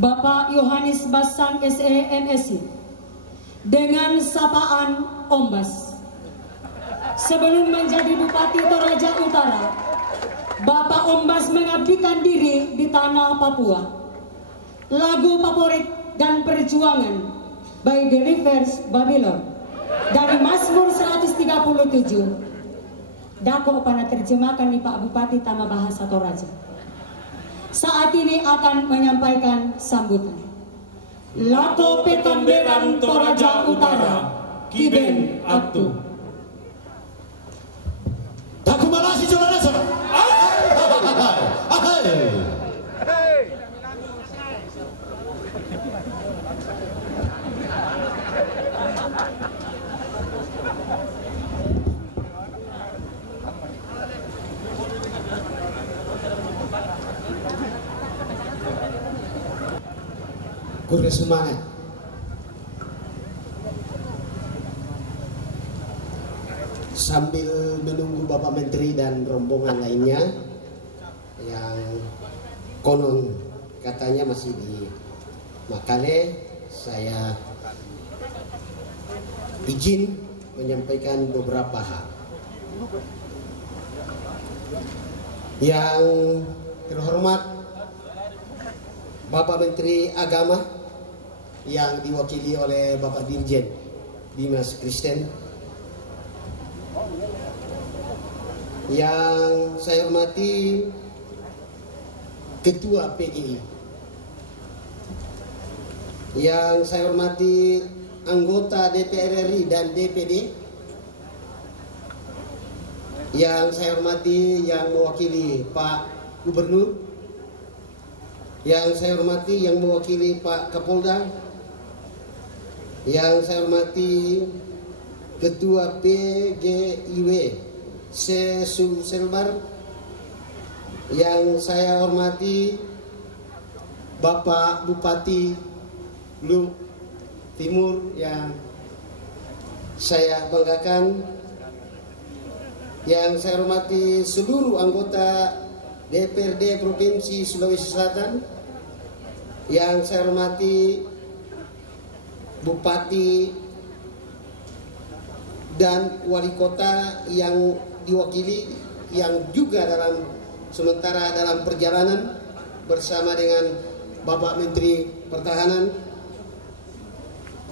Bapak Yohanes Basang SE MSI dengan sapaan Ombas. Sebelum menjadi Bupati Toraja Utara, Bapak Ombas mengabdikan diri di tanah Papua. Lagu favorit dan perjuangan by The Rivers Babylon dari Mazmur 137. Dako pana terjemahkan nih Pak Bupati Tama Bahasa Toraja. Saat ini akan menyampaikan sambutan. Lako Petamberan Toraja Utara, Kiben Atu. Aku malasi coba rasa. Kurang semangat. Sambil menunggu Bapak Menteri dan rombongan lainnya yang konon katanya masih di Makale, saya izin menyampaikan beberapa hal. Yang terhormat Bapak Menteri Agama yang diwakili oleh Bapak Dirjen Dimas Kristen, yang saya hormati Ketua PGI, yang saya hormati anggota DPR RI dan DPD, yang saya hormati yang mewakili Pak Gubernur, yang saya hormati yang mewakili Pak Kapolda, yang saya hormati Ketua PGIW Sesul Selbar, yang saya hormati Bapak Bupati Lu Timur yang saya banggakan, yang saya hormati seluruh anggota DPRD Provinsi Sulawesi Selatan, yang saya hormati Bupati dan Wali Kota yang diwakili, yang juga sementara dalam perjalanan bersama dengan Bapak Menteri Pertahanan,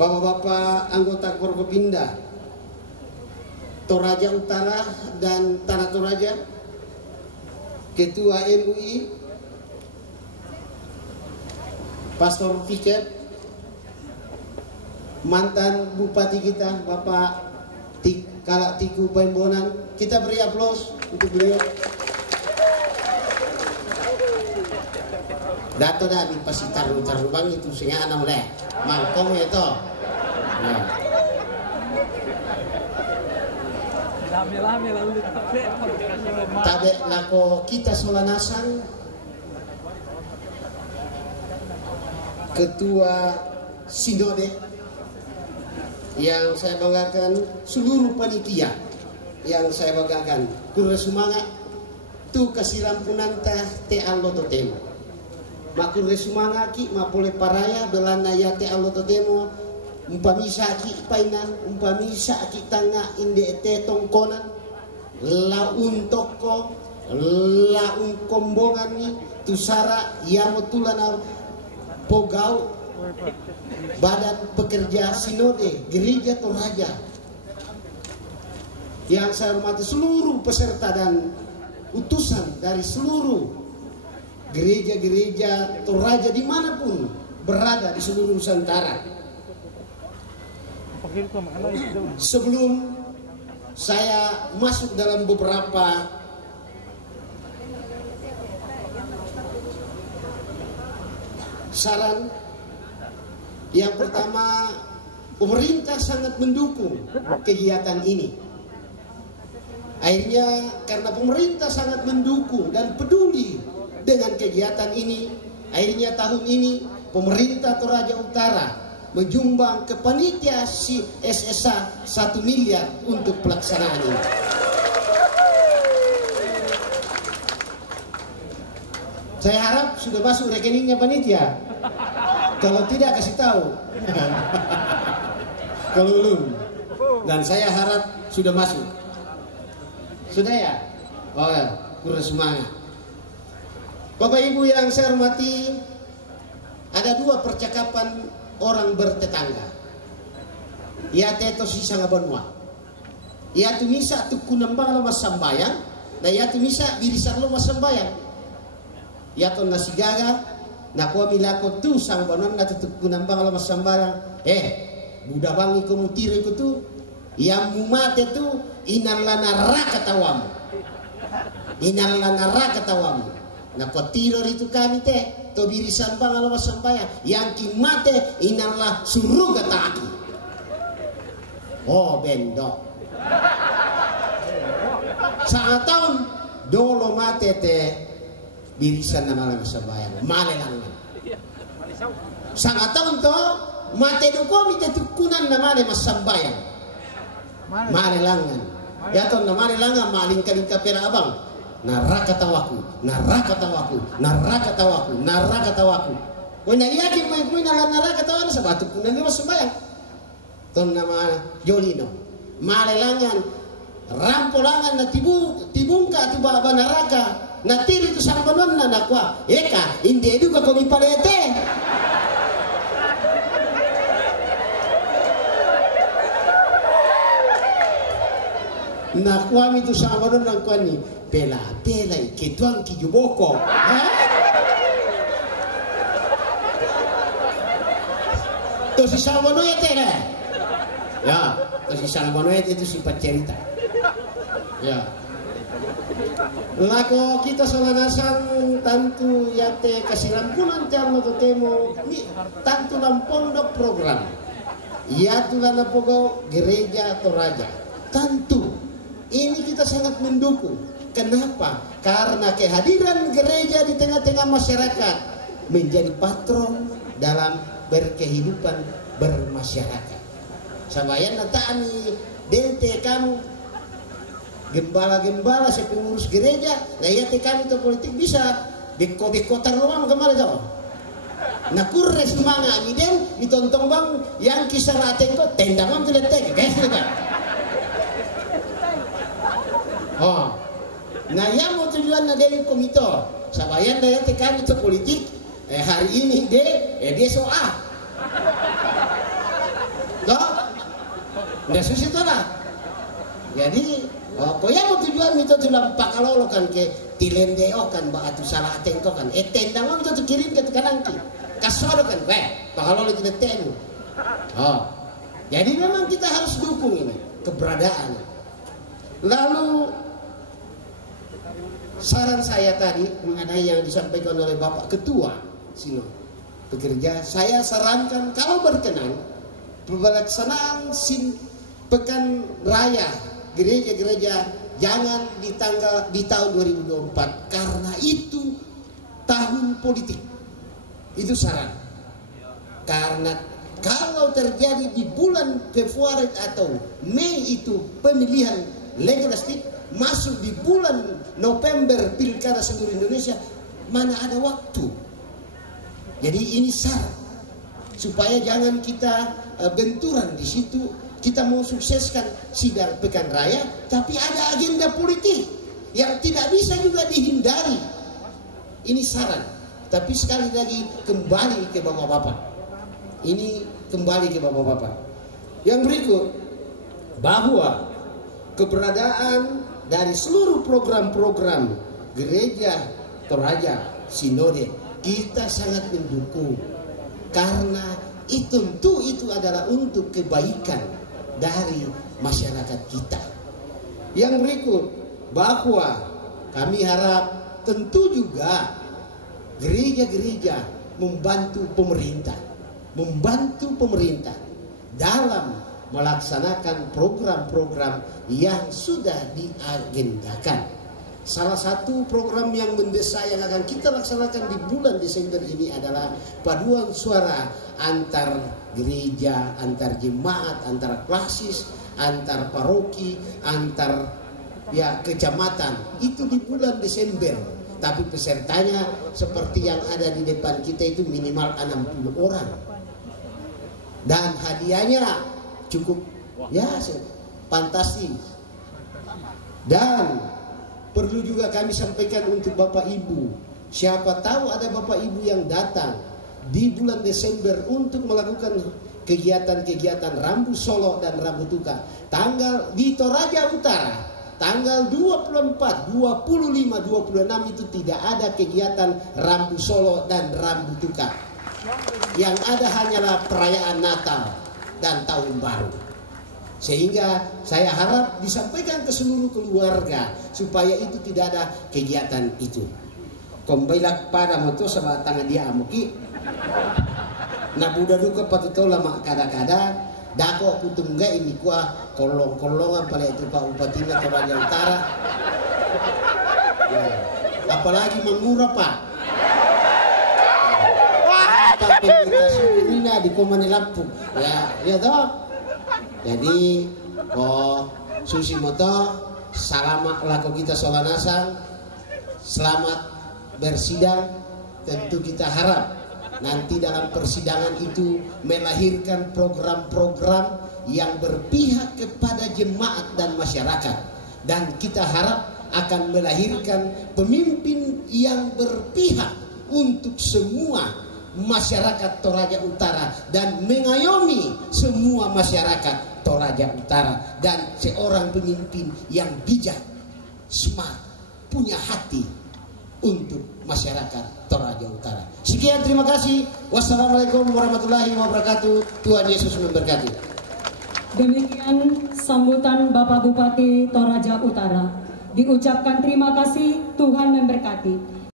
Bapak-bapak anggota Forkopimda Toraja Utara dan Tanah Toraja, Ketua MUI, Pastor Fiket, mantan Bupati kita Bapak Kalak Tiku Paimbonan. Kita beri aplaus untuk beliau. Dato dah di pasti taruh bang itu singa anak oleh mangkong ya toh. Tabe lako kita Solanasan, Ketua Sinode, yang saya banggakan seluruh panitia yang saya banggakan. Kurang semangat tu kasiram punanta te allo totemo. Makur semangat ki mapole paraya belana ya te allo totemo. Umpamisa ki painan, umpamisa ki tanga inde te tongkonan, la untoko, la unkombongan ni tusara yamotulana pogau Badan Pekerja Sinode Gereja Toraja, yang saya hormati seluruh peserta dan utusan dari seluruh gereja-gereja Toraja dimanapun berada di seluruh Nusantara. Sebelum saya masuk dalam beberapa saran, yang pertama, pemerintah sangat mendukung kegiatan ini. Akhirnya karena pemerintah sangat mendukung dan peduli dengan kegiatan ini, akhirnya tahun ini pemerintah Toraja Utara menyumbang ke panitia si SSA 1 miliar untuk pelaksanaan ini. Saya harap sudah masuk rekeningnya panitia. Kalau tidak kasih tahu. Kalau belum. Dan saya harap sudah masuk. Sudah ya? Oh ya, kurang semangat. Bapak Ibu yang saya hormati, ada dua percakapan orang bertetangga. Ia teto si sanga banua. Ia tu misa tu kunambang lo mas sambayang, na ia tu misa birisar lo mas sambayang. Ia tu nasi gaga, na kuah milako tu sang banua na tu kunambang lo mas sambayang. Budak bangi kumutire ku tu, yang mumate tu inalana raka tawamu. Inalana raka tawamu. Na kotiro itu kami teh to birisan bang alamas sampaya yang kimate inallah suruga taki. Oh bendok. Saat tahun dolo mate teh birisan nama alamas sampaya malelangan. Saat tahun to mate do komi teh tukunan nama alamas sampaya malelangan. Ya to nama malelangan maling kalingka pera abang. Naraka tawaku, naraka tawaku, naraka tawaku, naraka tawaku. Wena yakin main naraka tawaku sa batu kunan ni sembayang. Ton nama Jolino. Malelangan rampolangan na tibungka tu baba naraka. Na tiri tu sang banon na nakwa. Eka, indi edu ka komi palete. Nakwa mi tu sang banon nang kwani. Pela iketuang kijuboko. To si Salmonoet ya, to si Salmonoet itu sifat cerita. Ya. Lako kita solanasan tantu yate kasirampunan tiarno totemo tantu lampondok program. Ya tulana pogo gereja Toraja. Tantu ini kita sangat mendukung. Kenapa? Karena kehadiran gereja di tengah-tengah masyarakat menjadi patron dalam berkehidupan bermasyarakat. Sabayan natani dente kamu gembala-gembala si pengurus gereja, nah ya kami itu politik bisa beko-beko tarluang kemana jauh. Nah kurre semangat miden ditontong bang yang kisah rateng kok tendangan tidak teg, guys kan? Oh. Nah yang mau tujuan na dari komito sabayan daya tekan itu politik hari ini dia soal toh nggak susah toh lah jadi kok yang mau tujuan itu tulang pakalolo kan ke tilendeo kan batu salah tengko kan tendangan itu kirim ke kanan ki kasoro kan pakalolo itu tenu jadi memang kita harus dukung ini keberadaan. Lalu saran saya tadi mengenai yang disampaikan oleh Bapak Ketua Sinode Pekerja, saya sarankan kalau berkenan pelaksanaan Pekan Raya gereja-gereja jangan di tahun 2024 karena itu tahun politik. Itu saran. Karena kalau terjadi di bulan Februari atau Mei itu pemilihan legislatif, masuk di bulan November pilkada seluruh Indonesia, mana ada waktu. Jadi ini syarat supaya jangan kita benturan di situ. Kita mau sukseskan sidang Pekan Raya, tapi ada agenda politik yang tidak bisa juga dihindari. Ini saran. Tapi sekali lagi kembali ke bapak-bapak. Ini kembali ke bapak-bapak. Yang berikut, bahwa keberadaan dari seluruh program-program gereja Toraja Sinode kita sangat mendukung karena tentu itu adalah untuk kebaikan dari masyarakat kita. Yang berikut, bahwa kami harap tentu juga gereja-gereja membantu pemerintah dalam melaksanakan program-program yang sudah diagendakan. Salah satu program yang mendesak yang akan kita laksanakan di bulan Desember ini adalah paduan suara antar gereja, antar jemaat, antar klasis, antar paroki, antar kecamatan. Itu di bulan Desember. tapi pesertanya seperti yang ada di depan kita itu minimal 60 orang. Dan hadiahnya cukup ya fantastis. Dan perlu juga kami sampaikan untuk Bapak Ibu, siapa tahu ada Bapak Ibu yang datang di bulan Desember untuk melakukan kegiatan-kegiatan Rambu Solo dan Rambu Tuka tanggal di Toraja Utara, tanggal 24, 25, 26 itu tidak ada kegiatan Rambu Solo dan Rambu Tuka. Yang ada hanyalah perayaan Natal dan Tahun Baru. Sehingga saya harap disampaikan ke seluruh keluarga supaya itu tidak ada kegiatan itu. Kombailak pada moto sama tangan dia amuki. Nah buda duka patuto lama kada-kada dako aku tungga ini kuah kolong-kolongan pada itu Pak Bupati Toraja Utara. Ya. Apalagi mengurap Pak. Pak pengintas ini di Komane Lampung. Ya toh. Jadi Susi Moto selamat laku kita solanasang, selamat bersidang. Tentu kita harap nanti dalam persidangan itu melahirkan program-program yang berpihak kepada jemaat dan masyarakat, dan kita harap akan melahirkan pemimpin yang berpihak untuk semua masyarakat Toraja Utara dan mengayomi semua masyarakat Toraja Utara, dan seorang pemimpin yang bijak, smart, punya hati untuk masyarakat Toraja Utara. Sekian, terima kasih. Wassalamualaikum warahmatullahi wabarakatuh. Tuhan Yesus memberkati. Demikian sambutan Bapak Bupati Toraja Utara. Diucapkan terima kasih, Tuhan memberkati.